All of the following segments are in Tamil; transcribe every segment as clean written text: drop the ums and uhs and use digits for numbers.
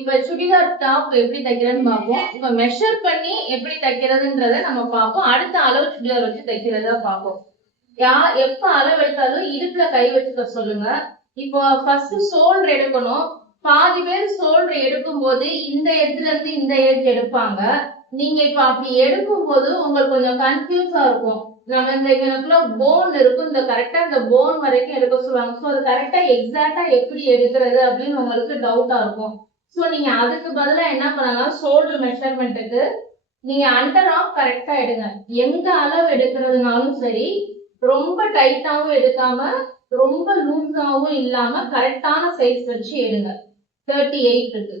இப்ப சுடிதார் டாப் எப்படி தைக்கிறதுன்னு பார்ப்போம். இப்ப மெஷர் பண்ணி எப்படி தைக்கிறதுன்றத நம்ம பார்ப்போம். அடுத்த அளவு சுடிதார் வச்சு தைக்கிறத பார்ப்போம். எப்ப அளவு எடுத்தாலும் இடுப்புல கை வச்சுக்க சொல்லுங்க. இப்போ ஃபர்ஸ்ட் ஷோல்டர் எடுக்கணும். பாதி பேர் ஷோல்டர் எடுக்கும் போது இந்த எட்ஜ்ல இருந்து இந்த எட்ஜ் எடுப்பாங்க. நீங்க இப்ப அப்படி எடுக்கும் போது உங்களுக்கு கொஞ்சம் கன்ஃபியூஸா இருக்கும். நம்ம இந்த இங்கனக்குள்ள போன் இருக்கும், இந்த கரெக்டா இந்த போன் வரைக்கும் எடுக்க சொல்லுவாங்க. ஸோ அது கரெக்டா எக்ஸாக்டா எப்படி எடுக்கிறது அப்படின்னு உங்களுக்கு டவுட்டா இருக்கும். ஸோ நீங்க அதுக்கு பதிலா என்ன பண்ணலாம், ஷோல்டர் மெஷர்மெண்ட்டுக்கு நீங்க அண்டர் ஆஃப் கரெக்டா எடுங்க. எந்த அளவு எடுக்கிறதுனாலும் சரி, ரொம்ப டைட்டாவும் எடுக்காம ரொம்ப லூஸாவும் இல்லாம கரெக்டான சைஸ் வச்சு எடுங்க. 38 இருக்கு.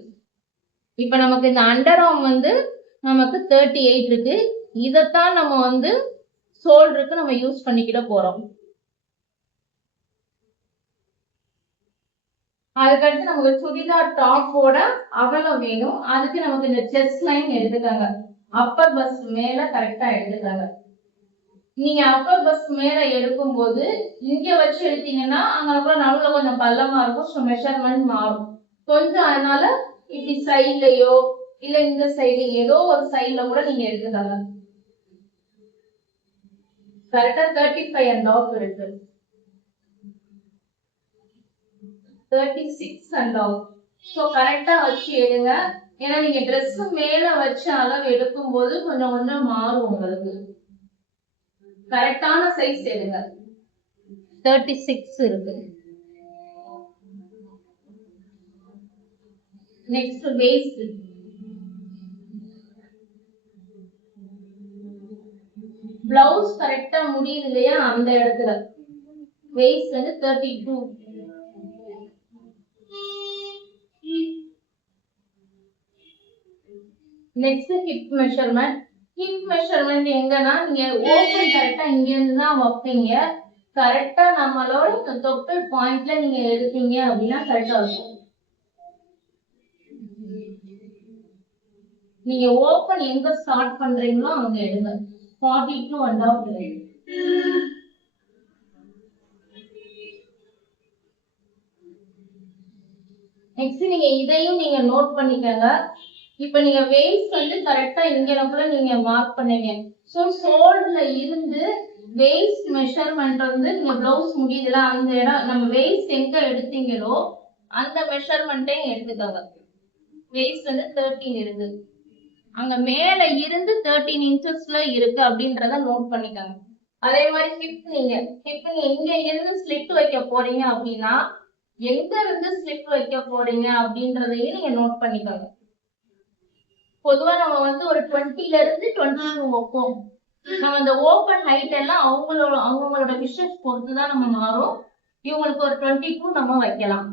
இப்ப நமக்கு இந்த அண்டர் ஆர்ம் வந்து நமக்கு 38 இருக்கு. இதைத்தான் நம்ம வந்து ஷோல்டருக்கு நம்ம யூஸ் பண்ணிக்கிட போறோம். அதுக்கடுத்து நமக்கு சுடிதார் டாப்போட அகலம் வேணும். அதுக்கு நமக்கு இந்த செஸ்ட் லைன் எடுத்துக்காங்க. அப்பர் பஸ் மேல கரெக்டா எடுத்துக்காங்க. நீங்க அப்பர் பஸ் மேல எடுக்கும் போது இங்க வச்சு எடுத்தீங்கன்னா அங்க நடுவுல கொஞ்சம் பள்ளமா இருக்கும். ஸோ மெஷர்மெண்ட் மாறும் கொஞ்சம். அதனால இப்படி சைட்லயோ இல்ல இந்த சைடு ஏதோ ஒரு சைட்ல கூட நீங்க எடுத்துக்காங்க. கரெக்டா 35.5 இருக்கு. 36.5. ஸோ கரெக்டா வச்சு எடுங்க. ஏன்னா நீங்க ட்ரெஸ் மேல வச்சு அளவு எடுக்கும் போது கொஞ்சம் கொஞ்சம் மாறும் உங்களுக்கு. கரெக்டான சைஸ் எடுங்க. 36 இருக்கு. Next waste. பிளவுஸ் கரெக்டா முடியுது இல்லையா, அந்த இடத்துல வேஸ்ட் வந்து 32. Next hip measurement. Hip measurement எங்கன்னா நீங்க ஓபன் கரெக்டா இங்க இருந்து தான் வைப்பீங்க. கரெக்டா நம்மளோட தொப்பல் பாயிண்ட்ல நீங்க எடுத்தீங்க அப்படின்னா கரெக்டா இருக்கும். நீங்க ஓபன் எங்க ஸ்டார்ட் பண்றீங்களோ அங்க எடுங்க. 42.5. நெக்ஸ்ட் நீங்க இதையும் நீங்க நோட் பண்ணிக்கங்க. இப்ப நீங்க வேஸ்ட் வந்து கரெக்டா இங்க நீங்க மார்க் பண்ணுவீங்க. சோ ஷோல்டர்ல இருந்து வேஸ்ட் மெஷர்மெண்ட் வந்து நீங்க பிளவுஸ் முடியுதுல அந்த இடம், நம்ம வேஸ்ட் எங்க எடுத்தீங்களோ அந்த மெஷர்மெண்ட்டே எடுத்துக்கோங்க. வேஸ்ட் வந்து 13 இருக்கு. அங்க மேல இருந்து 13 இன்ச்சஸ்ல இருக்கு அப்படின்றத நோட் பண்ணிக்கோங்க. அதே மாதிரி ஹிப் நீங்க எங்க இருந்து ஸ்லிட் வைக்க போறீங்க அப்படின்னா எங்க இருந்து ஸ்லிப் வைக்க போறீங்க அப்படின்றதையும் நீங்க நோட் பண்ணிக்கோங்க. பொதுவா நம்ம வந்து ஒரு 20ல இருந்து 22 வைப்போம். நம்ம இந்த ஓப்பன் ஹைட் எல்லாம் அவங்களோட விஷஸ் பொறுத்து தான் நம்ம மாறும். இவங்களுக்கு ஒரு 22 நம்ம வைக்கலாம்.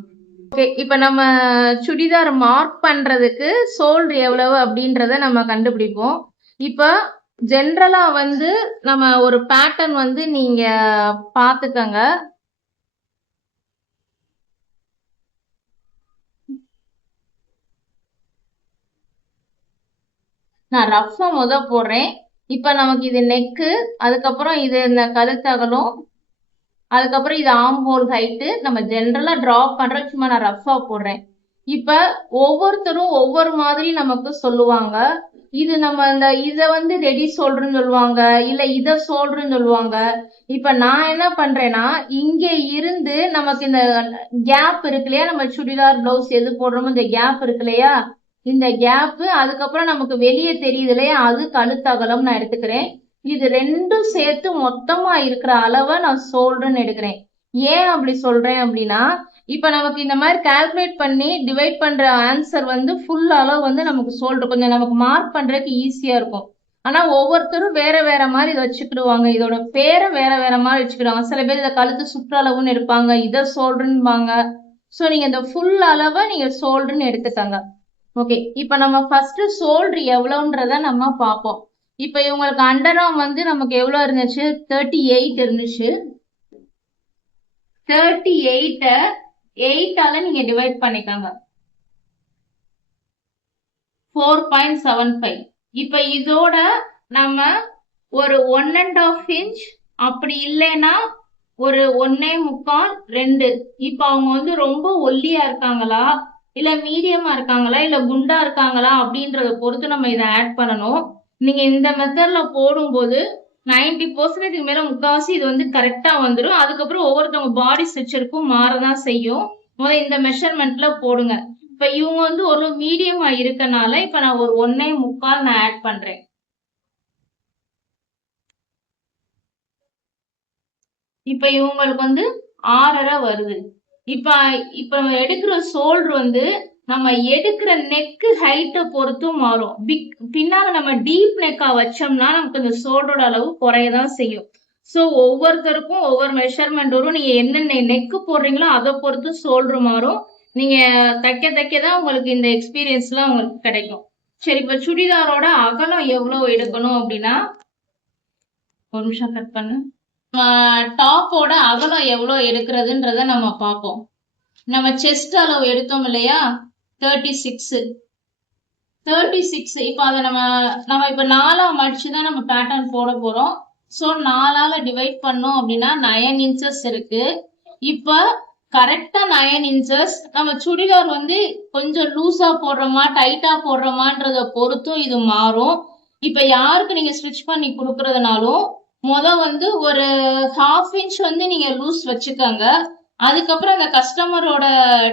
ஓகே, இப்ப நம்ம சுடிதார் மார்க் பண்றதுக்கு ஷோல்டர் எவ்வளவு அப்படின்றத நம்ம கண்டுபிடிப்போம். இப்ப ஜென்ரலா வந்து நம்ம ஒரு பேட்டர்ன் வந்து நீங்க பாத்துக்கங்க. நான் ரஃபா போடுறேன். இப்ப நமக்கு இது நெக்கு, அதுக்கப்புறம் இது இந்த கழுத்தகலும், அதுக்கப்புறம் இது ஆம்போல் ஹைட்டு. நம்ம ஜென்ரலா டிரா பண்ற சும்மா நான் ரஃபா போடுறேன். இப்ப ஒவ்வொருத்தரும் ஒவ்வொரு மாதிரி நமக்கு சொல்லுவாங்க. இது நம்ம இத வந்து ரெடி ஷோல்டர்னு சொல்லுவாங்க, இல்ல இத ஷோல்டர்னு சொல்லுவாங்க. இப்ப நான் என்ன பண்றேன்னா இங்க இருந்து நமக்கு இந்த கேப் இருக்கு இல்லையா, நம்ம சுடிதார் பிளவுஸ் எது போடுறோமோ இந்த கேப் இருக்கு இல்லையா, இந்த கேப் அதுக்கப்புறம் நமக்கு வெளியே தெரியுது இல்லையா, அது கழுத்தகலம் நான் எடுத்துக்கிறேன். இது ரெண்டும் சேர்த்து மொத்தமா இருக்கிற அளவை நான் ஷோல்டர்னு எடுக்கிறேன். ஏன் அப்படி சொல்றேன் அப்படின்னா, இப்ப நமக்கு இந்த மாதிரி கால்குலேட் பண்ணி டிவைட் பண்ற ஆன்சர் வந்து ஃபுல் அளவு வந்து நமக்கு ஷோல்டர் கொஞ்சம் நமக்கு மார்க் பண்றதுக்கு ஈஸியா இருக்கும். ஆனா ஒவ்வொருத்தரும் வேற வேற மாதிரி இதை வச்சுக்கிடுவாங்க. இதோட பேரை வேற வேற மாதிரி வச்சுக்கிடுவாங்க. சில பேர் இதை கழுத்து சுற்றளவுன்னு எடுப்பாங்க, இதை ஷோல்டர்ன்பாங்க. ஸோ நீங்க இந்த ஃபுல் அளவை நீங்க ஷோல்டர்னு எடுத்துக்கங்க. ஓகே, இப்ப நம்ம ஃபர்ஸ்ட் ஷோல்டர் எவ்வளவுன்றத நம்ம பார்ப்போம். இப்ப இவங்களுக்கு அண்டர் ஆர்ம் வந்து நமக்கு எவ்வளவு இருந்துச்சு, 38 இருந்துச்சு. 38 8ஆல நீங்க டிவைட் பண்ணிக்கோங்க. 4.75. இப்ப இதோட நம்ம ஒரு 1.5 இன்ச், அப்படி இல்லைன்னா ஒரு 1.25 2. இப்ப அவங்க வந்து ரொம்ப ஒல்லியா இருக்காங்களா இல்ல மீடியமா இருக்காங்களா இல்ல குண்டா இருக்காங்களா அப்படின்றத பொறுத்து நம்ம இதை ஆட் பண்ணணும். நீங்க இந்த மெத்தட்ல போடும்போது 90% மேல முக்காவாசி இது வந்து கரெக்டா வந்துடும். அதுக்கப்புறம் ஒவ்வொருத்தவங்க பாடி ஸ்ட்ரக்சருக்கும் மாறதான் செய்யும். முதல்ல இந்த மெஷர்மெண்ட்ல போடுங்க. இப்ப இவங்க வந்து ஒரு மீடியமா இருக்கனால இப்ப நான் ஒரு 1.25 நான் ஆட் பண்றேன். இப்ப இவங்களுக்கு வந்து 6.5 வருது. இப்ப இப்ப நம்ம எடுக்கிற ஷோல்டர் வந்து நம்ம எடுக்கிற நெக் ஹைட்டை பொறுத்தும் மாறும். பின்னால நம்ம டீப் நெக்கா வச்சோம்னா நமக்கு இந்த ஷோல்டரோட அளவு குறையதான் செய்யும். ஸோ ஒவ்வொருத்தருக்கும் ஒவ்வொரு மெஷர்மெண்ட் வரும். நீங்க என்னென்ன நெக்கு போடுறீங்களோ அதை பொறுத்து ஷோல்டர் மாறும். நீங்க தைக்க தான் உங்களுக்கு இந்த எக்ஸ்பீரியன்ஸ் எல்லாம் உங்களுக்கு கிடைக்கும். சரி, இப்ப சுடிதாரோட அகலம் எவ்வளவு எடுக்கணும் அப்படின்னா, ஒரு நிமிஷம் கட் பண்ணு. டாப்போட அகலம் எவ்வளவு எடுக்கிறதுன்றத நம்ம பார்ப்போம். நம்ம செஸ்ட் அளவு எடுத்தோம் இல்லையா, 36. இப்ப அதை நம்ம இப்ப 4ஆ மடிச்சுதான் நம்ம பேட்டர்ன் போட போறோம். ஸோ 4ஆல டிவைட் பண்ணோம் அப்படின்னா 9 இன்ச்சஸ் இருக்கு. இப்ப கரெக்டா 9 இன்ச்சஸ். நம்ம சுடிதார் வந்து கொஞ்சம் லூஸா போடுறோமா டைட்டா போடுறோமான்றத பொறுத்தும் இது மாறும். இப்ப யாருக்கு நீங்க ஸ்டிச் பண்ணி கொடுக்கறதுனாலும் வந்து ஒரு 1/2 இன்ச் வந்து நீங்க லூஸ் வச்சுக்கோங்க. அதுக்கப்புறம் அந்த கஸ்டமரோட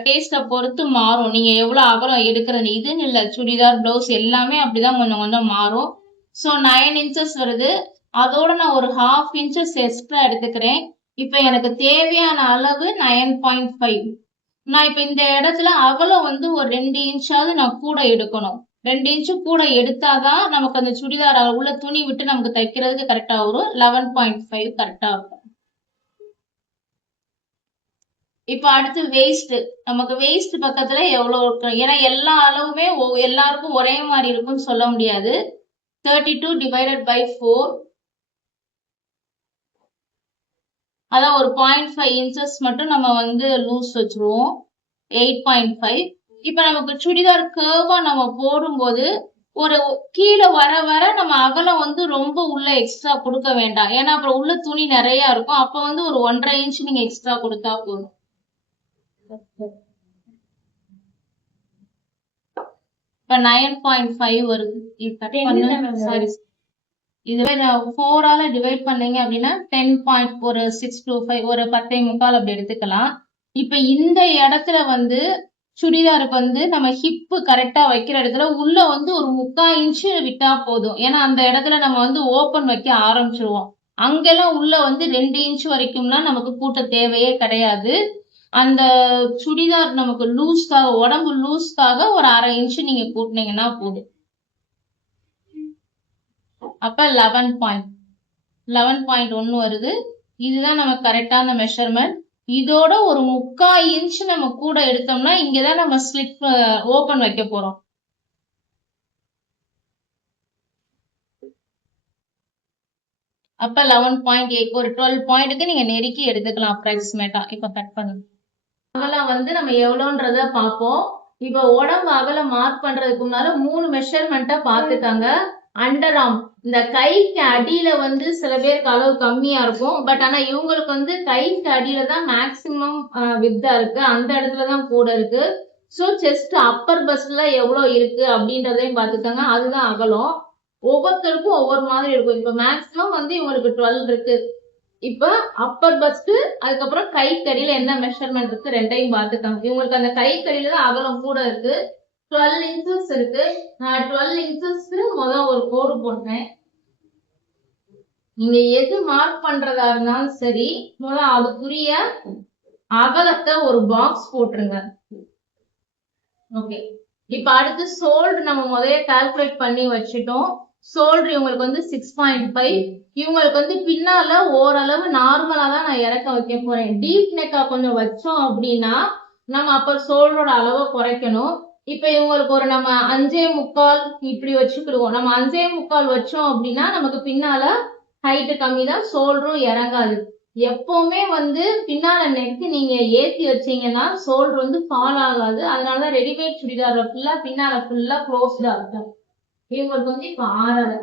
டேஸ்ட பொறுத்து மாறும். நீங்க எவ்வளவு அகலம் எடுக்கிறது இதுன்னு இல்ல, சுடிதார் பிளவுஸ் எல்லாமே அப்படிதான் கொஞ்சம் கொஞ்சம் மாறும். ஸோ 9 இன்ச்சஸ் வருது. அதோட நான் ஒரு 1/2 இன்ச்சஸ் எக்ஸ்ட்ரா எடுத்துக்கிறேன். இப்ப எனக்கு தேவையான அளவு 9.5. நான் இப்ப இந்த இடத்துல அகலம் வந்து ஒரு 2 இன்ச்சாவது நான் கூட எடுக்கணும். 2 இன்ச்சு கூட எடுத்தாதான் நமக்கு அந்த சுடிதார் உள்ள துணி விட்டு நமக்கு தைக்கிறதுக்கு கரெக்டா வரும். 11.5 கரெக்டா இருக்கும். இப்ப அடுத்து வெயிஸ்ட். நமக்கு வெயிஸ்ட் பக்கத்துல எவ்வளவு இருக்கும், ஏன்னா எல்லா அளவுமே எல்லாருக்கும் ஒரே மாதிரி இருக்கும்னு சொல்ல முடியாது. 32 டிவைடட் பை 4, அதான் ஒரு 0.5 இன்ச்சஸ் மட்டும் நம்ம வந்து லூஸ் வச்சிருவோம். 8.5. இப்ப நமக்கு சுடிதார் கர்வா நம்ம போடும்போது ஒரு கீழே வர வர நம்ம அகலம் வந்து ரொம்ப உள்ள எக்ஸ்ட்ரா கொடுக்க வேண்டாம். ஏன்னா அப்புறம் உள்ள துணி நிறைய இருக்கும். அப்ப வந்து ஒரு 1.5 இன்ச் நீங்க எக்ஸ்ட்ரா கொடுத்தா போதும். இப்ப 9.5 வருது. சாரி, இதுவே 4ஆல டிவைட் பண்ணீங்க அப்படின்னா 10.625 ஒரு 10.25 அப்படி எடுத்துக்கலாம். இப்ப இந்த இடத்துல வந்து சுடிதாருக்கு வந்து நம்ம ஹிப்பு கரெக்டா வைக்கிற இடத்துல உள்ள வந்து ஒரு 3/4 இன்ச்சு விட்டா போதும். ஏன்னா அந்த இடத்துல நம்ம வந்து ஓபன் வைக்க ஆரம்பிச்சிருவோம். அங்கெல்லாம் உள்ள வந்து 2 இன்ச் வரைக்கும்லாம் நமக்கு கூட்ட தேவையே கிடையாது. அந்த சுடிதார் நமக்கு லூஸ்க்காக, உடம்பு லூஸ்க்காக ஒரு 1/2 இன்ச்சு நீங்க கூட்டினீங்கன்னா போதும். அப்ப 11.1 வருது. இதுதான் நம்ம கரெக்டான மெஷர்மெண்ட். இதோட ஒரு 3/4 இன்ச் நம்ம கூட எடுத்தோம்னா இங்கதான் நம்ம ஸ்லிப் ஓபன் வைக்க போறோம். அப்ப 11.8 ஒரு 12 பாயிண்ட்க்கு நீங்க நெருக்கி எடுத்துக்கலாம் அப்ராக்சிமேட்டா. இப்ப கட் பண்ணுங்க. அகலம் வந்து நம்ம எவ்வளோன்றத பார்ப்போம். இப்ப உடம்பு அகலம் மார்க் பண்றதுக்கு முன்னால 3 மெஷர்மெண்ட்டை பார்த்துக்கங்க. அண்டர் ஆர்ம், இந்த கைக்கு அடியில வந்து சில பேருக்கு அளவு கம்மியா இருக்கும். பட் ஆனா இவங்களுக்கு வந்து கைக்கு அடியில தான் மேக்சிமம் வித்தா இருக்கு, அந்த இடத்துலதான் கூட இருக்கு. ஸோ செஸ்ட் அப்பர் பஸ்ட்ல எவ்வளவு இருக்கு அப்படின்றதையும் பார்த்துக்கோங்க. அதுதான் அகலம். ஒவ்வொருத்தருக்கும் ஒவ்வொரு மாதிரி இருக்கும். இப்ப மேக்சிமம் வந்து இவங்களுக்கு 12 இருக்கு. இப்ப அப்பர் பஸ்ட் அதுக்கப்புறம் கை கடியில என்ன மெஷர்மெண்ட் இருக்கு ரெண்டையும் பார்த்துக்காங்க. இவங்களுக்கு அந்த கை கடியில தான் அகலம் கூட இருக்கு. 12 இன்ச்சஸ் இருக்கு. நான் 12 இன்ச்சஸ்க்கு முதல் ஒரு கோடு போட்டேன். நீங்க எது மார்க் பண்றதா இருந்தாலும் சரி, முதல்ல அதுக்குரிய அகலத்தை ஒரு பாக்ஸ் போட்டுருங்க. ஓகே. இப்ப அடுத்து ஷோல்டர் நம்ம முதல்ல கால்குலேட் பண்ணி வச்சுட்டோம். ஷோல்டர் இவங்களுக்கு வந்து 6.5. இவங்களுக்கு வந்து பின்னால ஓரளவு நார்மலா தான் நான் இறக்க வைக்க போறேன். டீப் நெக்கா கொஞ்சம் வச்சோம் அப்படின்னா நம்ம அப்ப ஷோல்டரோட அளவை குறைக்கணும். இப்ப இவங்களுக்கு ஒரு நம்ம 5.25 இப்படி வச்சுக்கிடுவோம். நம்ம 5.25 வச்சோம் அப்படின்னா நமக்கு பின்னால ஹைட்டு கம்மி தான், ஷோல்டரும் இறங்காது. எப்பவுமே வந்து பின்னால நெக் நீங்க ஏத்தி வச்சீங்கன்னா ஷோல்டர் வந்து ஃபால் ஆகாது. அதனாலதான் ரெடிமேட் சுடிதார் ஃபுல்லா பின்னால ஃபுல்லா க்ளோஸ்டா இருக்கும். இவங்களுக்கு வந்து இப்ப 6.5.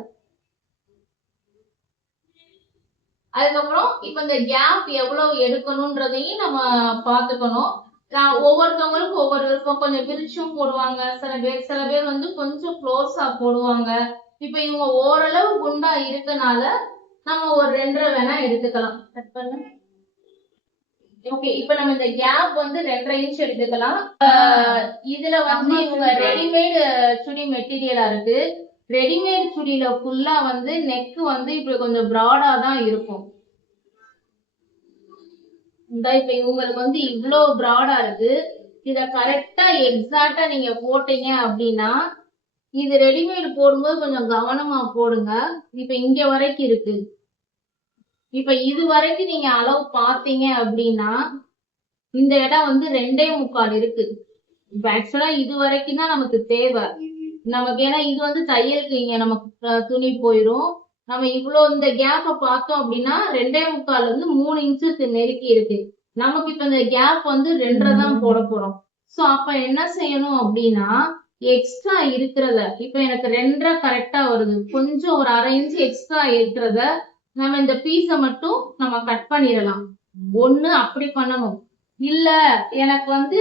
அதுக்கப்புறம் இப்ப இந்த கேப் எவ்வளவு எடுக்கணும்ன்றதையும் நம்ம பாத்துக்கணும். ஒவ்வொருத்தவங்களுக்கு ஒவ்வொரு விருப்பம். கொஞ்சம் விரிச்சும் போடுவாங்க சில பேர் வந்து கொஞ்சம் க்ளோஸா போடுவாங்க. இப்ப இவங்க ஓரளவு குண்டா இருக்கனால நம்ம ஒரு 2.5 வேணா எடுத்துக்கலாம். ஓகே, இப்ப நம்ம இந்த கேப் வந்து 2.5 இன்ச் எடுத்துக்கலாம். இதுல வந்து இவங்க ரெடிமேட் சுடி மெட்டீரியலா இருக்கு. ரெடிமேட் சுடியில ஃபுல்லா வந்து நெக் வந்து இப்படி கொஞ்சம் ப்ராடா தான் இருக்கும். இப்ப இவங்களுக்கு வந்து இவ்வளோ ப்ராடா இருக்கு. இத கரெக்டா எக்ஸாக்டா நீங்க போட்டீங்க அப்படின்னா, இது ரெடிமேட் போடும்போது கொஞ்சம் கவனமா போடுங்க. இப்ப இங்க வரைக்கும் இருக்கு. இப்ப இது வரைக்கும் நீங்க அளவு பார்த்தீங்க அப்படின்னா இந்த இடம் வந்து 2.25 இருக்கு. இப்ப ஆக்சுவலா இது வரைக்கும் தான் நமக்கு தேவை நமக்கு. ஏன்னா இது வந்து தையலுக்கு இங்க நமக்கு துணி போயிரும். நம்ம இவ்வளவு இந்த கேப்ப பார்த்தோம் அப்படின்னா 2.25 இருந்து 3 இன்ச்சு நெருக்கி இருக்கு. நமக்கு இப்ப இந்த கேப் வந்து 2.5 தான் போட போறோம். சோ அப்ப என்ன செய்யணும் அப்படின்னா எக்ஸ்ட்ரா இருக்கிறத, இப்ப எனக்கு 2.5 கரெக்டா வருது, கொஞ்சம் ஒரு 1/2 இன்ச்சு எக்ஸ்ட்ரா இருக்கிறத நம்ம இந்த பீஸ மட்டும் நம்ம கட் பண்ணிடலாம். ஒண்ணு அப்படி பண்ணணும். இல்ல எனக்கு வந்து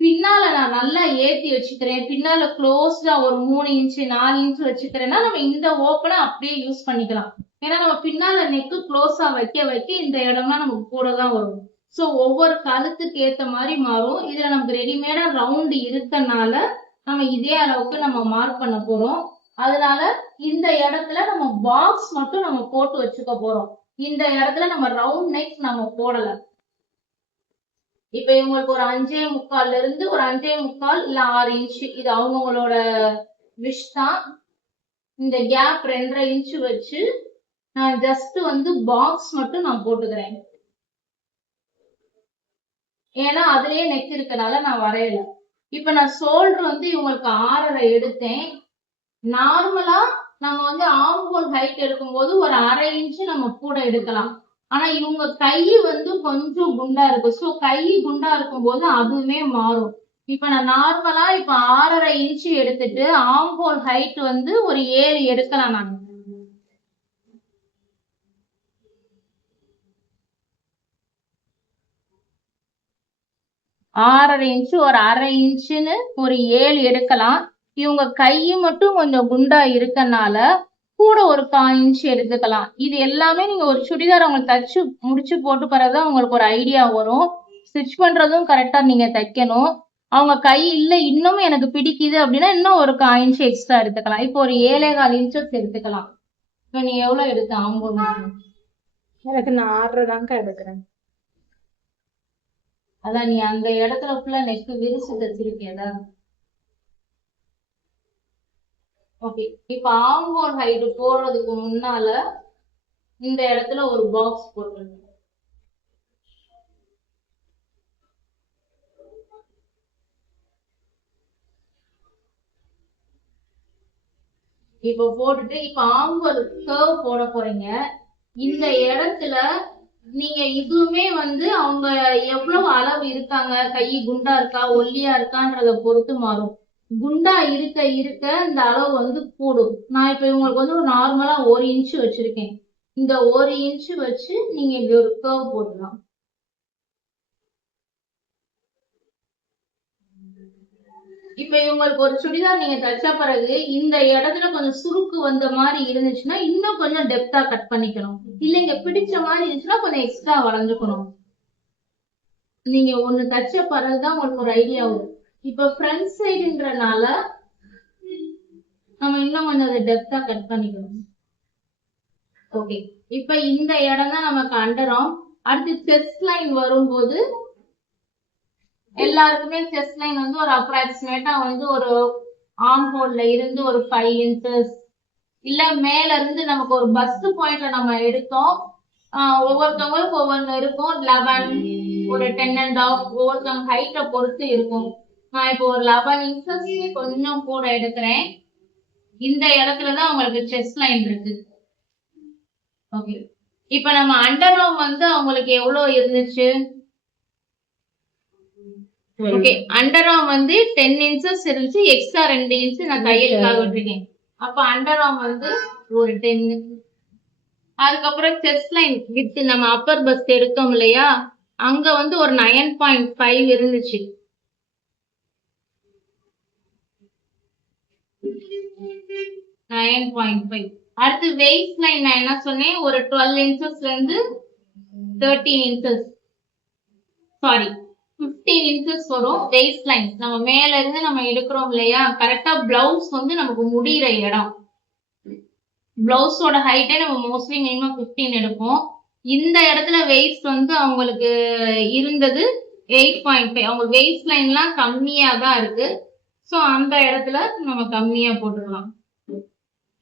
பின்னால நான் நல்லா ஏத்தி வச்சுக்கிறேன், பின்னால க்ளோஸ்டா ஒரு 3 இன்ச்சு 4 இன்ச்சு வச்சுக்கிறேன்னா நம்ம இந்த ஓப்பனை அப்படியே யூஸ் பண்ணிக்கலாம். ஏன்னா நம்ம பின்னால நெக்கு க்ளோஸா வைக்க இந்த இடம்லாம் நமக்கு கூட தான் வரும். சோ ஒவ்வொரு கழுத்துக்கு ஏத்த மாதிரி மாறும். இதுல நமக்கு ரெடிமேடா ரவுண்ட் இருக்கனால நம்ம இதே அளவுக்கு நம்ம மார்க் பண்ண போறோம். அதனால இந்த இடத்துல நம்ம பாக்ஸ் மட்டும் நம்ம போட்டு வச்சுக்க போறோம். இந்த இடத்துல நம்ம ரவுண்ட் நெக் நம்ம போடல. இப்ப இவங்களுக்கு ஒரு 5.25 இருந்து ஒரு 5.25 இல்ல 6 இன்ச்சு, இது அவங்களோட விஷ் தான். இந்த கேப் 2.5 இன்ச்சு வச்சு நான் ஜஸ்ட் வந்து பாக்ஸ் மட்டும் நான் போட்டுக்கிறேன். ஏன்னா அதுலயே நெக் இருக்கனால நான் வரையல. இப்ப நான் ஷோல்டர் வந்து இவங்களுக்கு 6.5 எடுத்தேன். நார்மலா நம்ம வந்து ஆர்ம் ஹோல் ஹைட் எடுக்கும்போது ஒரு 1/2 இன்ச்சு நம்ம கூட எடுக்கலாம். ஆனா இவங்க கை வந்து கொஞ்சம் குண்டா இருக்கு. சோ கை குண்டா இருக்கும் போது அதுவுமே மாறும். இப்ப நான் நார்மலா இப்ப 6.5 இன்ச்சு எடுத்துட்டு ஆர்ம் ஹோல் ஹைட் வந்து ஒரு 7 எடுக்கலாம். நான் 6.5 இன்ச்சு ஒரு 1/2 இன்ச்சுன்னு ஒரு 7 எடுக்கலாம். இவங்க கை மட்டும் கொஞ்சம் குண்டா இருக்கனால கூட ஒரு 1/4 இன்ச்சு எடுத்துக்கலாம். இது எல்லாமே நீங்க ஒரு சுடிதார் அவங்களுக்கு தச்சு முடிச்சு போட்டு பிறகுதான் உங்களுக்கு ஒரு ஐடியா வரும். ஸ்டிச் பண்றதும் கரெக்டா நீங்க தைக்கணும். அவங்க கை இல்ல இன்னமும் எனக்கு பிடிக்குது அப்படின்னா இன்னும் ஒரு 1/4 இன்ச்சு எக்ஸ்ட்ரா எடுத்துக்கலாம். இப்போ ஒரு 7.25 இன்ச்சஸ் எடுத்துக்கலாம். இப்ப நீ எவ்வளவு எடுத்த ஆம்பூர்? எனக்கு நான் 6.5 தான்க்கா எடுக்கிறேன். அதான் நீ அந்த இடத்துல ஃபுல்லா நெக் விரிச்சு தச்சிருக்கியதா? ஓகே, இப்ப ஆர்ம் ஹோல் ஹைட் போடுறதுக்கு முன்னால இந்த இடத்துல ஒரு பாக்ஸ் போட்டுருங்க. இப்ப போட்டுட்டு இப்ப ஆர்ம் ஹோல் கர்வ் போட போறீங்க. இந்த இடத்துல நீங்க இதுவுமே வந்து அவங்க எவ்வளவு அளவு இருக்காங்க, கை குண்டா இருக்கா ஒல்லியா இருக்கான்றத பொறுத்து மாறும். குண்டா இருக்க இருக்க இந்த அளவு வந்து கூடும். நான் இப்ப இவங்களுக்கு வந்து ஒரு நார்மலா 1 இன்ச்சு வச்சிருக்கேன். இந்த 1 இன்ச்சு வச்சு நீங்க இப்படி ஒரு கர்வ் போடலாம். இப்ப இவங்களுக்கு ஒரு சுடிதார் நீங்க தச்ச பிறகு இந்த இடத்துல கொஞ்சம் சுருக்கு வந்த மாதிரி இருந்துச்சுன்னா இன்னும் கொஞ்சம் டெப்தா கட் பண்ணிக்கணும். இல்லைங்க பிடிச்ச மாதிரி இருந்துச்சுன்னா கொஞ்சம் எக்ஸ்ட்ரா வளைஞ்சுக்கணும். நீங்க ஒண்ணு தச்ச பிறகுதான் உங்களுக்கு ஒரு ஐடியா வரும். இப்ப ஃப்ரண்ட் சைடுன்றனால நம்ம இன்னும் கொஞ்சம் அதை டெப்தா கட் பண்ணிக்கணும். ஓகே, இப்ப இந்த இடம் தான் நமக்கு அண்டரம். அடுத்து செஸ்ட் லைன் வரும்போது எல்லாருக்குமே செஸ்ட் லைன் வந்து ஒரு அப்ராக்சிமேட்டா வந்து ஒரு ஆர்ம் ஹோல்ல இருந்து ஒரு 5 இன்ச்சஸ் இல்ல மேல இருந்து நமக்கு ஒரு பஸ்ட் பாயிண்ட்ல நம்ம எடுத்தோம். ஒவ்வொருத்தவங்களுக்கு ஒவ்வொன்று இருக்கும். 11 ஒரு 10.5 ஒவ்வொருத்தவங்க ஹைட்டை பொறுத்து இருக்கும். நான் இப்போ ஒரு 11 இன்ச்சஸ் கொஞ்சம் கூட எடுக்கிறேன். இந்த இடத்துலதான் உங்களுக்கு செஸ்ட் லைன் இருக்கு. ஓகே, இப்ப நம்ம அண்டர் ஆர்ம் வந்து அவங்களுக்கு எவ்வளவு இருந்துச்சு? ஓகே, அண்டர் ஆர்ம் வந்து 10 இன்ச்சஸ் இருந்துச்சு. எக்ஸ்ட்ரா 2 இன்ச்சு நான் தையலுக்காக விட்டுருக்கேன். அப்ப அண்டர் ஆர்ம் வந்து ஒரு 10. அதுக்கப்புறம் செஸ்ட் லைன் வித் நம்ம அப்பர் பஸ்ட் எடுத்தோம் இல்லையா, அங்க வந்து ஒரு 9.5 இருந்துச்சு. அடுத்து வெயிட் லைன் நான் என்ன சொன்னேன், ஒரு 12 இன்ச்சஸ்ல இருந்து 13 இன்ச்சஸ் சாரி 15 இன்ச்சஸ் வரும் வெயிட் லைன். நம்ம மேல இருந்து நம்ம எடுக்கிறோம் இல்லையா, கரெக்டா பிளவுஸ் வந்து நமக்கு முடிகிற இடம். பிளவுஸோட ஹைட்டே நம்ம மோஸ்ட்லி மினிமம் 15 எடுப்போம். இந்த இடத்துல வெயிட் வந்து அவங்களுக்கு இருந்தது 8.5. அவங்க வெயிட் லைன்லாம் கம்மியா தான் இருக்கு. ஸோ அந்த இடத்துல நம்ம கம்மியா போட்டுக்கலாம்.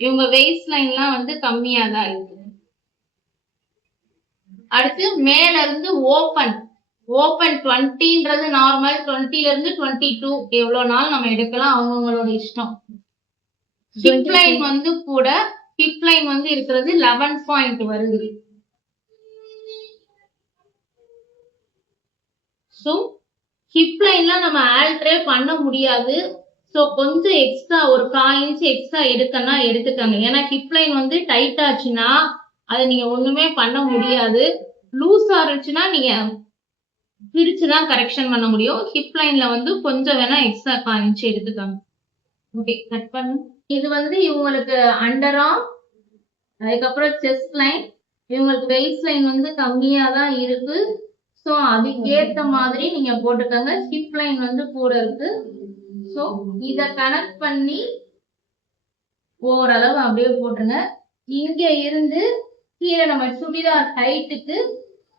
இவங்க வெயிட் லைன்லாம் வந்து கம்மியா தான் இருக்கு. அடுத்து மேல இருந்து ஓபன் 20ன்றது நார்மல். 20ல இருந்து 22 எவ்வளவு நாள் நம்ம எடுக்கலாம், அவங்களோட இஷ்டம். ஹிப் லைன் வந்து கூட ஹிப் லைன் வந்து இருக்கிறது 11 பாயிண்ட் வருது. ஸோ ஹிப் லைன்லாம் நம்ம ஆல்டரே பண்ண முடியாது. ஸோ கொஞ்சம் எக்ஸ்ட்ரா ஒரு 1/4 இன்ச் எக்ஸ்ட்ரா எடுக்கன்னா எடுத்துக்கங்க. ஏன்னா ஹிப் லைன் வந்து டைட் ஆச்சுன்னா அதை நீங்க ஒண்ணுமே பண்ண முடியாது. லூஸா இருந்துச்சுன்னா நீங்க பிரிச்சுதான் கரெக்ஷன் பண்ண முடியும். ஹிப் லைன்ல வந்து கொஞ்சம் வேணா எக்ஸ்ட்ரா 1/4 இன்ச் எடுத்துக்கோங்க. ஓகே, கட் பண்ணு. இது வந்து இவங்களுக்கு அண்டர் ஆர்ம், அதுக்கப்புறம் செஸ்ட் லைன். இவங்களுக்கு வெயிட் லைன் வந்து கம்மியா தான் இருக்கு. ஸோ அதுக்கேற்ற மாதிரி நீங்க போட்டுக்கோங்க. ஹிப் லைன் வந்து கூட இருக்கு. ஸோ இத கனெக்ட் பண்ணி ஓரளவு அப்படியே போட்டுருங்க. இங்க இருந்து கீழே நம்ம சுடிதார் ஹைட்டுக்கு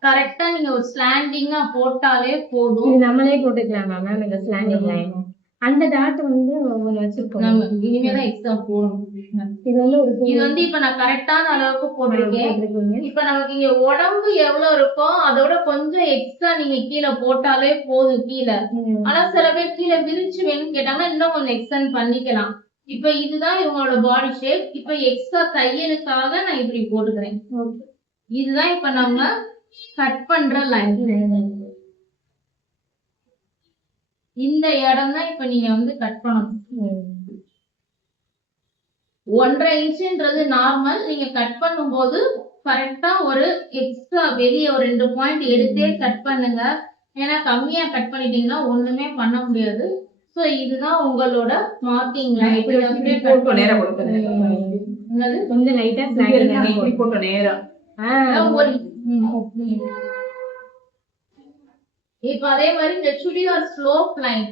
கரெக்டா நீங்க ஒரு ஸ்லாண்டிங்கா போட்டாலே போதும். இது நம்மளே போட்டுக்கலாமா மேம்? இந்த ஸ்லாண்டிங் லைன் அந்த டாட் வந்து ஒண்ணு வச்சிருக்கோம். நம்ம இனிமேதான் எக்ஸ்ட்ரா போடணும். இது வந்து ஒரு இது வந்து இப்ப நான் கரெக்டான அளவுக்கு போட்டிருக்கேன். இப்ப நமக்கு இங்க உடம்பு எவ்வளவு இருக்கோ அதோட கொஞ்சம் எக்ஸ்ட்ரா நீங்க கீழே போட்டாலே போதும் கீழே. ஆனா சில பேர் கீழே விரிச்சு வேணும்னு கேட்டாங்கன்னா இன்னும் கொஞ்சம் எக்ஸ்டெண்ட் பண்ணிக்கலாம். இப்ப இதுதான் இவங்களோட பாடி ஷேப். இப்ப எக்ஸ்ட்ரா தையலுக்காக நான் இப்படி போட்டுக்கிறேன். இதுதான் இப்ப நம்ம கட் பண்ற லைன். இந்த இடம் தான் இப்ப நீங்க வந்து கட் பண்ணணும். 1.5 இன்ச்ன்றது நார்மல். நீங்க கட் பண்ணும்போது கரெக்டா ஒரு எக்ஸ்ட்ரா வெளியே ஒரு 2 பாயிண்ட் எடுத்தே கட் பண்ணுங்க. ஏன்னா கம்மியா கட் பண்ணிட்டீங்கன்னா ஒண்ணுமே பண்ண முடியாது. சோ இதுதான் உங்களோட மார்க்கிங் லைன். கொஞ்சம் லைட்டா ஸ்லாண்டிங் போட்டோ நேரா இப்ப அதே மாதிரி இந்த சுடிதார் ஸ்லோப் லைன்.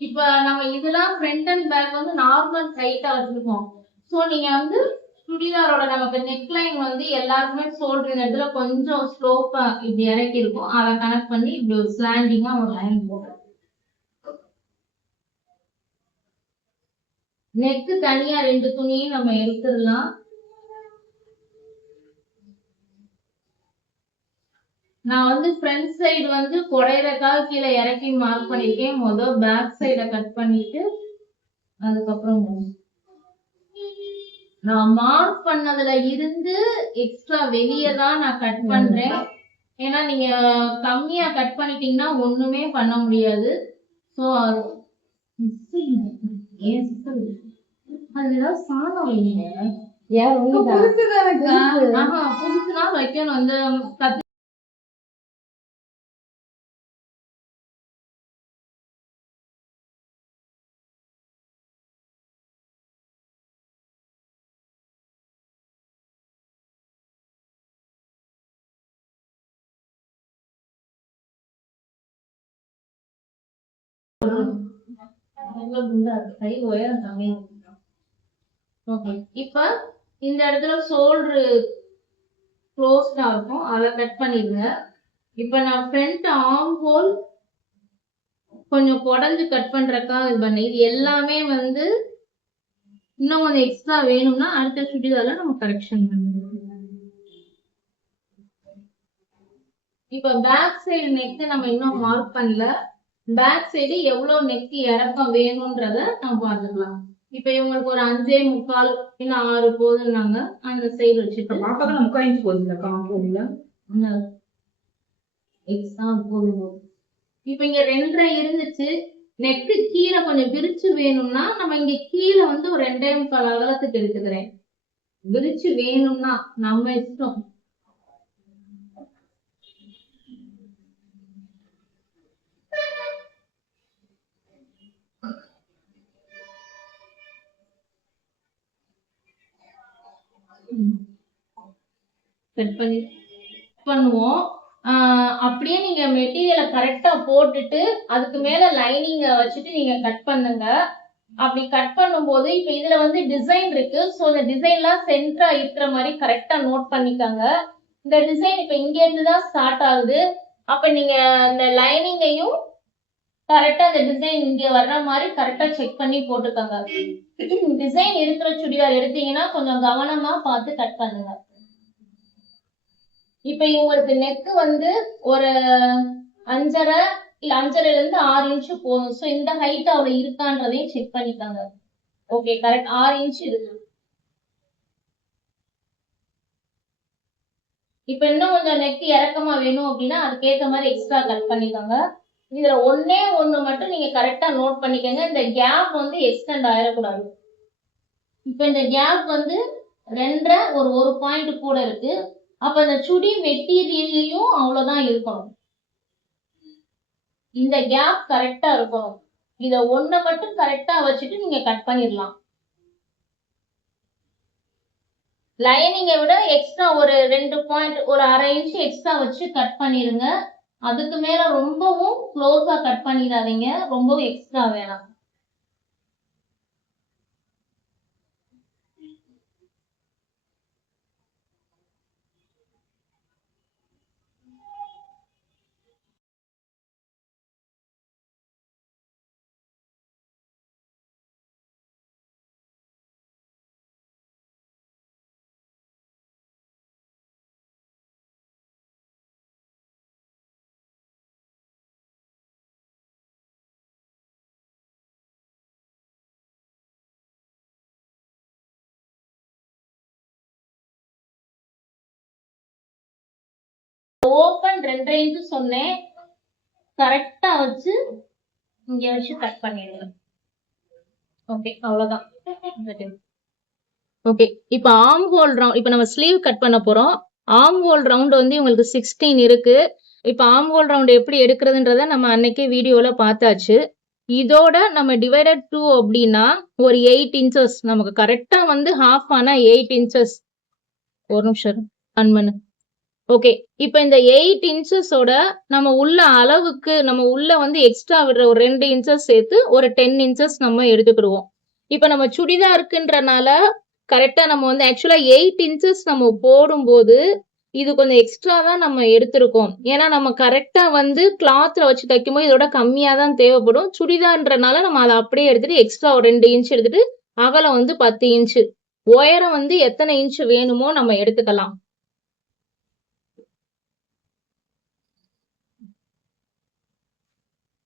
இப்ப நம்ம இதெல்லாம் ஃப்ரண்ட் அண்ட் பேக் வந்து நார்மல் டைட்டா வச்சிருக்கோம். சோ நீங்க வந்து சுடிதாரோட நமக்கு நெக் லைன் வந்து எல்லாருக்குமே ஷோல்டர் இடத்துல கொஞ்சம் ஸ்லோப்பா இப்படி இறக்கி இருக்கும். அதை கனெக்ட் பண்ணி இப்படி ஒரு ஸ்லாண்டிங்கா ஒரு லைன் போடுறோம். நெக்கு தனியா 2 துணியும் நம்ம எடுத்துடலாம். நான் வந்து ஃப்ரண்ட் சைடு வந்து குடையறக்காக கீழே இறக்கி மார்க் பண்ணிருக்கேன். முதல் பேக் சைட கட் பண்ணிட்டு அதுக்கப்புறம் நான் மார்க் பண்ணதுல இருந்து எக்ஸ்ட்ரா வெளியே தான் நான் கட் பண்றேன். ஏன்னா நீங்க கம்மியா கட் பண்ணிட்டீங்கன்னா ஒண்ணுமே பண்ண முடியாது. ஸோ அதுதான் சாணம் வைங்க. புதுசுனா வைக்கணும். வந்து இப்ப இந்த இடத்துல ஷோல்டர் க்ளோஸ்டா இருக்கும். அதை கட் பண்ணிடுங்க. இப்ப நான் ஃப்ரண்ட் ஆர்ம் ஹோல் கொஞ்சம் குடஞ்சு கட் பண்றதுக்காக இது பண்ணேன். இது எல்லாமே வந்து இன்னும் கொஞ்சம் எக்ஸ்ட்ரா வேணும்னா அடுத்த சுடிதார்ல நம்ம கரெக்ஷன் பண்ணுவோம். இப்ப பேக் சைடு நெக் நம்ம இன்னும் மார்க் பண்ணல. பேக் சைடு எவ்வளவு நெக் இறக்கம் வேணும்ன்றத நம்ம பார்த்துக்கலாம். இப்ப இவங்களுக்கு ஒரு 5.25 இன்னும் 6 போதுன்னாங்க. அந்த சைடு வச்சுட்டு எக்ஸ்ட்ரா போதும். இப்ப இங்க 2.5 இருந்துச்சு. நெக்கு கீழே கொஞ்சம் விரிச்சு வேணும்னா நம்ம இங்க கீழே வந்து ஒரு 2.25 அகலத்துக்கு எடுத்துக்கிறேன். விரிச்சு வேணும்னா நம்ம இஷ்டம். கட் பண்ணி பண்ணுவோம். அப்படியே நீங்க மெட்டீரியலை கரெக்டா போட்டுட்டு அதுக்கு மேல லைனிங்க வச்சுட்டு நீங்க கட் பண்ணுங்க. அப்படி கட் பண்ணும்போது இப்ப இதுல வந்து டிசைன் இருக்கு. ஸோ இந்த டிசைன்லாம் சென்டரா இருக்கிற மாதிரி கரெக்டா நோட் பண்ணிக்கோங்க. இந்த டிசைன் இப்ப இங்க இருந்து தான் ஸ்டார்ட் ஆகுது. அப்ப நீங்க இந்த லைனிங்கையும் கரெக்டா இந்த டிசைன் இங்க வர்ற மாதிரி கரெக்டா செக் பண்ணி போட்டுக்கோங்க. டிசைன் இருக்கிற சுடிதார் எடுத்தீங்கன்னா கொஞ்சம் கவனமா பார்த்து கட் பண்ணுங்க. இப்ப இவங்களுக்கு நெக் வந்து ஒரு 5.5 இல்ல 5.5ல இருந்து 6 இன்ச்சு போதும். ஸோ இந்த ஹைட் அவ்வளவு இருக்கான்றதையும் செக் பண்ணிக்கோங்க. ஓகே, கரெக்ட் 6 இன்ச் இருக்கு. இப்ப இன்னும் கொஞ்சம் நெக் இறக்கமா வேணும் அப்படின்னா அதுக்கேற்ற மாதிரி எக்ஸ்ட்ரா கட் பண்ணிக்கோங்க. இதுல ஒண்ணே ஒண்ணு மட்டும் நீங்க கரெக்டா நோட் பண்ணிக்கோங்க. இந்த கேப் வந்து எக்ஸ்டெண்ட் ஆயிடக்கூடாது. இப்ப இந்த கேப் வந்து 2.5 ஒரு பாயிண்ட் கூட இருக்கு. அப்ப இந்த சுடி மெட்டீரியல்லையும் அவ்வளவுதான் இருக்கணும். இந்த கேப் கரெக்டா இருக்கணும். இத ஒண்ணு மட்டும் கரெக்டா வச்சுட்டு நீங்க கட் பண்ணிடலாம். லைனிங்கை விட எக்ஸ்ட்ரா ஒரு 2 பாயிண்ட் ஒரு 1/2 இன்ச் எக்ஸ்ட்ரா வச்சு கட் பண்ணிருங்க. அதுக்கு மேல ரொம்பவும் க்ளோஸா கட் பண்ணிடாதீங்க, ரொம்பவும் எக்ஸ்ட்ரா வேணாம். ஓப்பன் 2.5 இன்ச் சொன்னேன், கரெக்டா வச்சு இங்க வச்சு கட் பண்ணிடுங்க. ஓகே, அவ்வளவுதான். ஓகே, இப்ப ஆர்ம் ஹோல் ரவுண்ட், இப்ப நம்ம ஸ்லீவ் கட் பண்ண போறோம். ஆர்ம் ஹோல் ரவுண்ட் வந்து உங்களுக்கு 16 இருக்கு. இப்ப ஆர்ம் ஹோல் ரவுண்ட் எப்படி எடுக்கிறதுன்றத நம்ம அன்னைக்கே வீடியோல பார்த்தாச்சு. இதோட நம்ம டிவைடட் 2 அப்படின்னா ஒரு 8 இன்ச்சஸ் நமக்கு கரெக்டா வந்து ஹாஃப் ஆனா 8 இன்ச்சஸ். ஒரு நிமிஷம் ஆன் பண்ணு. ஓகே, இப்ப இந்த 8 இன்ச்சஸோட நம்ம உள்ள அளவுக்கு நம்ம உள்ள வந்து எக்ஸ்ட்ரா விடுற ஒரு 2 இன்ச்சஸ் சேர்த்து ஒரு 10 இன்ச்சஸ் நம்ம எடுத்துக்கிடுவோம். இப்ப நம்ம சுடிதாருக்குன்றனால கரெக்டா நம்ம வந்து ஆக்சுவலா 8 இன்ச்சஸ் நம்ம போடும்போது இது கொஞ்சம் எக்ஸ்ட்ரா தான் நம்ம எடுத்திருக்கோம். ஏன்னா நம்ம கரெக்டா வந்து கிளாத்ல வச்சு தைக்கும்போது இதோட கம்மியா தான் தேவைப்படும். சுடிதார்ன்றனால நம்ம அதை அப்படியே எடுத்துட்டு எக்ஸ்ட்ரா ஒரு 2 இன்ச் எடுத்துட்டு அகலம் வந்து 10 இன்ச்சு, உயரம் வந்து எத்தனை இன்ச் வேணுமோ நம்ம எடுத்துக்கலாம்.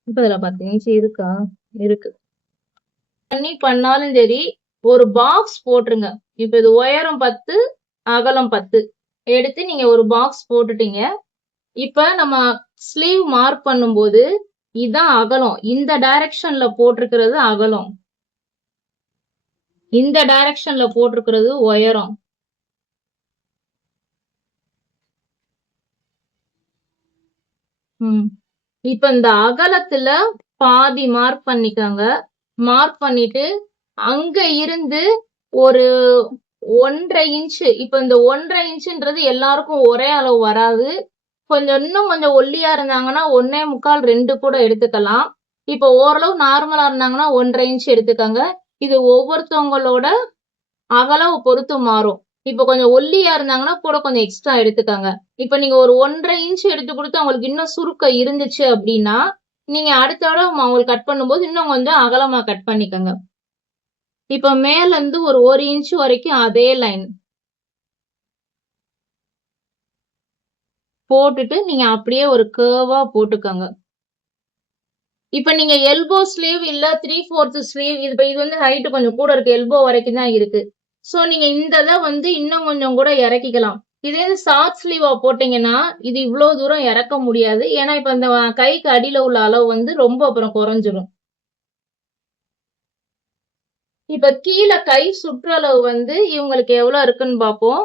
இப்ப இதுல 10 இன்ச் இருக்கா? இருக்கு. பண்ணாலும் சரி ஒரு பாக்ஸ் போட்டுருங்க. இப்ப இது உயரம் 10 அகலம் 10 எடுத்து நீங்க ஒரு பாக்ஸ் போட்டுட்டீங்க. இப்ப நம்ம ஸ்லீவ் மார்க் பண்ணும்போது இதான் அகலம், இந்த டைரக்ஷன்ல போட்டிருக்கிறது அகலம், இந்த டைரக்ஷன்ல போட்டிருக்கிறது உயரம். இப்ப இந்த அகலத்துல பாதி மார்க் பண்ணிக்கோங்க. மார்க் பண்ணிட்டு அங்க இருந்து ஒரு 1.5 இன்ச்சு, இப்ப இந்த 1.5 இன்ச்சுன்றது எல்லாருக்கும் ஒரே அளவு வராது. இன்னும் கொஞ்சம் ஒல்லியா இருந்தாங்கன்னா 1.25 2 கூட எடுத்துக்கலாம். இப்ப ஓரளவு நார்மலா இருந்தாங்கன்னா 1.5 இன்ச் எடுத்துக்கோங்க. இது ஒவ்வொருத்தவங்களோட அகலம் பொறுத்து மாறும். இப்ப கொஞ்சம் ஒல்லியா இருந்தாங்கன்னா கூட கொஞ்சம் எக்ஸ்ட்ரா எடுத்துக்கோங்க. இப்ப நீங்க ஒரு 1.5 இன்ச் எடுத்து கொடுத்து அவங்களுக்கு இன்னும் சுருக்கம் இருந்துச்சு அப்படின்னா நீங்க அடுத்த தடவை அவங்களுக்கு கட் பண்ணும்போது இன்னும் கொஞ்சம் அகலமா கட் பண்ணிக்கோங்க. இப்ப மேல இருந்து ஒரு 1 இன்ச் வரைக்கும் அதே லைன் போட்டுட்டு நீங்க அப்படியே ஒரு கர்வா போட்டுக்கோங்க. இப்ப நீங்க எல்போ ஸ்லீவ் இல்ல 3/4 ஸ்லீவ், இது வந்து ஹைட் கொஞ்சம் கூட இருக்கு, எல்போ வரைக்கும் தான் இருக்கு. சோ நீங்க இந்த இதை வந்து இன்னும் கொஞ்சம் கூட இறக்கிக்கலாம். இதே ஷார்ட் ஸ்லீவா போட்டீங்கன்னா இது இவ்வளவு தூரம் இறக்க முடியாது. ஏன்னா இப்ப இந்த கைக்கு அடியில உள்ள அளவு வந்து ரொம்ப அப்புறம் குறைஞ்சிடும். இப்ப கீழே கை சுற்றளவு வந்து இவங்களுக்கு எவ்வளவு இருக்குன்னு பார்ப்போம்.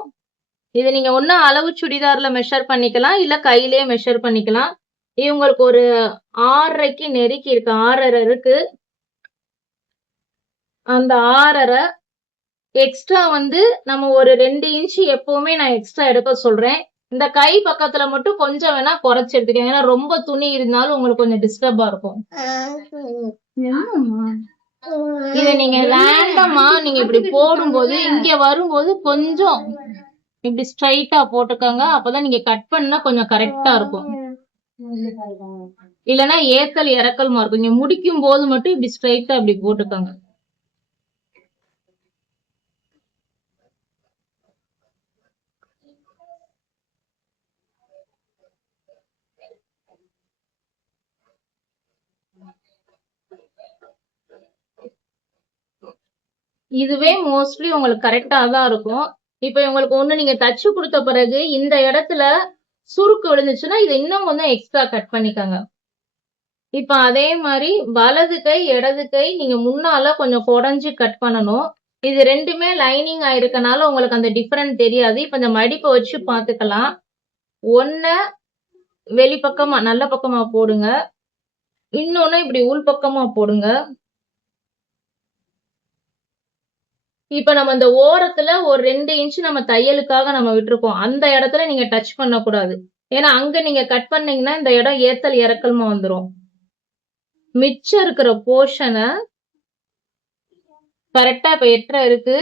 இது நீங்க ஒண்ணு அளவு சுடிதார்ல மெஷர் பண்ணிக்கலாம், இல்ல கையிலேயே மெஷர் பண்ணிக்கலாம். இவங்களுக்கு ஒரு 6.5க்கு நெருக்கி இருக்கு, 6.5 இருக்கு. அந்த 6.5 எக்ஸ்ட்ரா வந்து நம்ம ஒரு 2 இன்ச் எப்பவுமே நான் எக்ஸ்ட்ரா எடுக்க சொல்றேன். இந்த கை பக்கத்துல மட்டும் கொஞ்சம் வேணா குறைச்சு எடுத்துக்கோங்க. ஏன்னா ரொம்ப துணி இருந்தாலும் உங்களுக்கு கொஞ்சம் டிஸ்டர்பா இருக்கும். இத நீங்க ரேண்டமா நீங்க இப்படி போடும்போது இங்க வரும்போது கொஞ்சம் இப்படி ஸ்ட்ரைட்டா போட்டுக்கோங்க. அப்பதான் நீங்க கட் பண்ணா கொஞ்சம் கரெக்டா இருக்கும். இல்லைன்னா ஏத்தல் இறக்கல்மா இருக்கும். நீங்க முடிக்கும் போது மட்டும் இப்படி ஸ்ட்ரைட்டா இப்படி போட்டுக்கோங்க. இதுவே மோஸ்ட்லி உங்களுக்கு கரெக்டா தான் இருக்கும். இப்ப உங்களுக்கு ஒண்ணு நீங்க தச்சு கொடுத்த பிறகு இந்த இடத்துல சுருக்கு விழுந்துச்சுன்னா இதை இன்னும் கொஞ்சம் எக்ஸ்ட்ரா கட் பண்ணிக்கோங்க. இப்ப அதே மாதிரி வலது கை இடது கை நீங்க முன்னால கொஞ்சம் குடஞ்சு கட் பண்ணணும். இது ரெண்டுமே லைனிங் ஆயிருக்கனால உங்களுக்கு அந்த டிஃபரெண்ட் தெரியாது. இப்ப இந்த மடிப்பை வச்சு பாத்துக்கலாம். ஒன்ன வெளிப்பக்கமா நல்ல பக்கமா போடுங்க, இன்னொன்னு இப்படி உள் பக்கமா போடுங்க. இப்ப நம்ம இந்த ஓரத்துல ஒரு 2 இன்ச் நம்ம தையலுக்காக நம்ம விட்டுருக்கோம். அந்த இடத்துல நீங்க டச் பண்ணக்கூடாது. ஏன்னா அங்க நீங்க கட் பண்ணீங்கன்னா இந்த இடம் ஏத்தல் இறக்கல்மா வந்துரும். மிச்சம் இருக்கிற போர்ஷனை கரெக்டா இப்ப 8.5 இருக்கு,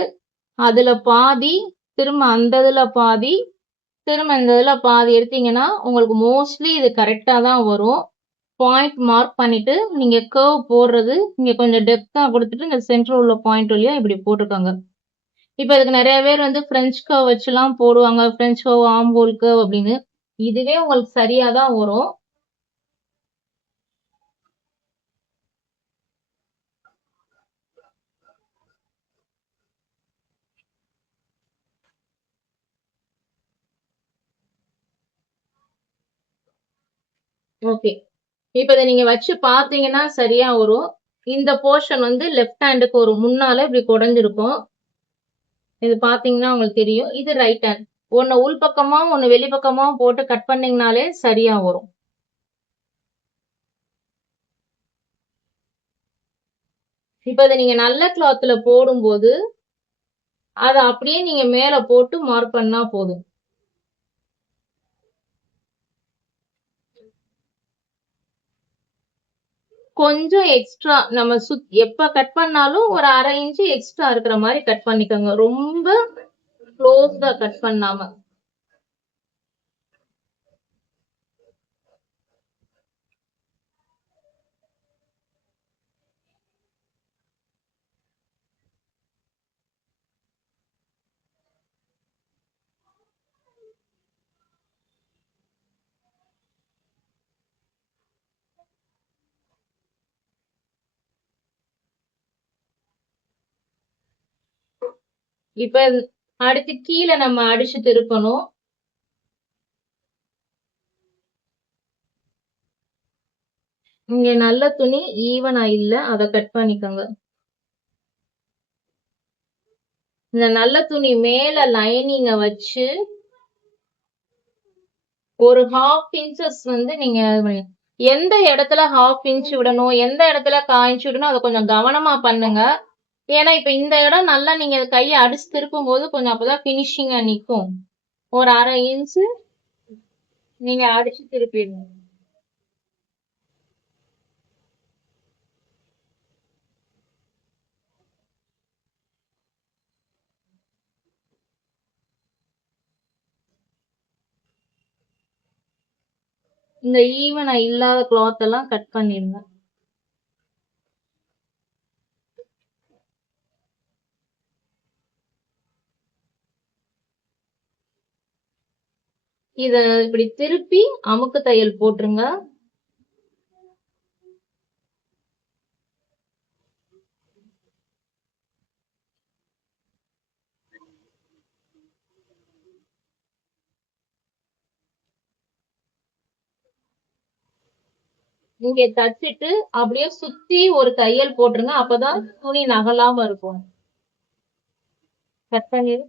அதுல பாதி திரும்ப அந்த இதுல பாதி திரும்ப இந்த இதுல பாதி எடுத்தீங்கன்னா உங்களுக்கு மோஸ்ட்லி இது கரெக்டா தான் வரும். பாயிண்ட் மார்க் பண்ணிட்டு நீங்க கர்வ் போடுறது இங்க கொஞ்சம் டெப்தா கொடுத்துட்டு இந்த சென்டர் உள்ள பாயிண்ட் வழியா இப்படி போட்டுக்கோங்க. இப்ப இதுக்கு நிறைய பேர் வந்து பிரெஞ்ச் கர்வ் வச்சுலாம் போடுவாங்க. பிரெஞ்ச் கர்வ், ஆம்போல் கர்வ் அப்படின்னு. இதுவே உங்களுக்கு சரியா தான் வரும். ஓகே, இப்ப இதை நீங்க வச்சு பாத்தீங்கன்னா சரியா வரும். இந்த போர்ஷன் வந்து லெஃப்ட் ஹேண்டுக்கு ஒரு முன்னால இப்படி குடைஞ்சிருக்கும். இது பாத்தீங்கன்னா உங்களுக்கு தெரியும். இது ரைட் ஹேண்ட். ஒன்னு உள் பக்கமா ஒன்னு வெளிப்பக்கமா போட்டு கட் பண்ணீங்கனாலே சரியா வரும். இப்ப இதை நீங்க நல்ல கிளாத்ல போடும்போது அதை அப்படியே நீங்க மேல போட்டு மார்க் பண்ணா போதும். கொஞ்சம் எக்ஸ்ட்ரா நம்ம எப்ப கட் பண்ணாலும் ஒரு 1/2 இன்ச் எக்ஸ்ட்ரா இருக்கிற மாதிரி கட் பண்ணிக்கோங்க. ரொம்ப க்ளோஸ்டா கட் பண்ணாம. இப்ப அடுத்து கீழே நம்ம அடிச்சு திருப்பணும். இங்க நல்ல துணி ஈவனா இல்ல, அதை கட் பண்ணிக்கோங்க. இந்த நல்ல துணி மேல லைனிங்க வச்சு ஒரு 1/2 இன்ச்சஸ் வந்து நீங்க எந்த இடத்துல 1/2 இன்ச் விடணும், எந்த இடத்துல 1/4 இன்ச் விடணும், அதை கொஞ்சம் கவனமா பண்ணுங்க. ஏன்னா இப்ப இந்த இடம் நல்லா நீங்க கையை அடிச்சு திருப்பும் போது கொஞ்சம் அப்பதான் பினிஷிங்கா நிக்கும். ஒரு 1/2 இன்ச் நீங்க அடிச்சு திருப்பிடுங்க. இந்த ஈவனா இல்லாத கிளாத் எல்லாம் கட் பண்ணிடுங்க. இத இப்படி திருப்பி அமுக்கு தையல் போட்டுருங்க. இங்க தச்சுட்டு அப்படியே சுத்தி ஒரு தையல் போட்டுருங்க. அப்பதான் துணி நகலாம இருக்கும். கட் பண்ணிடு.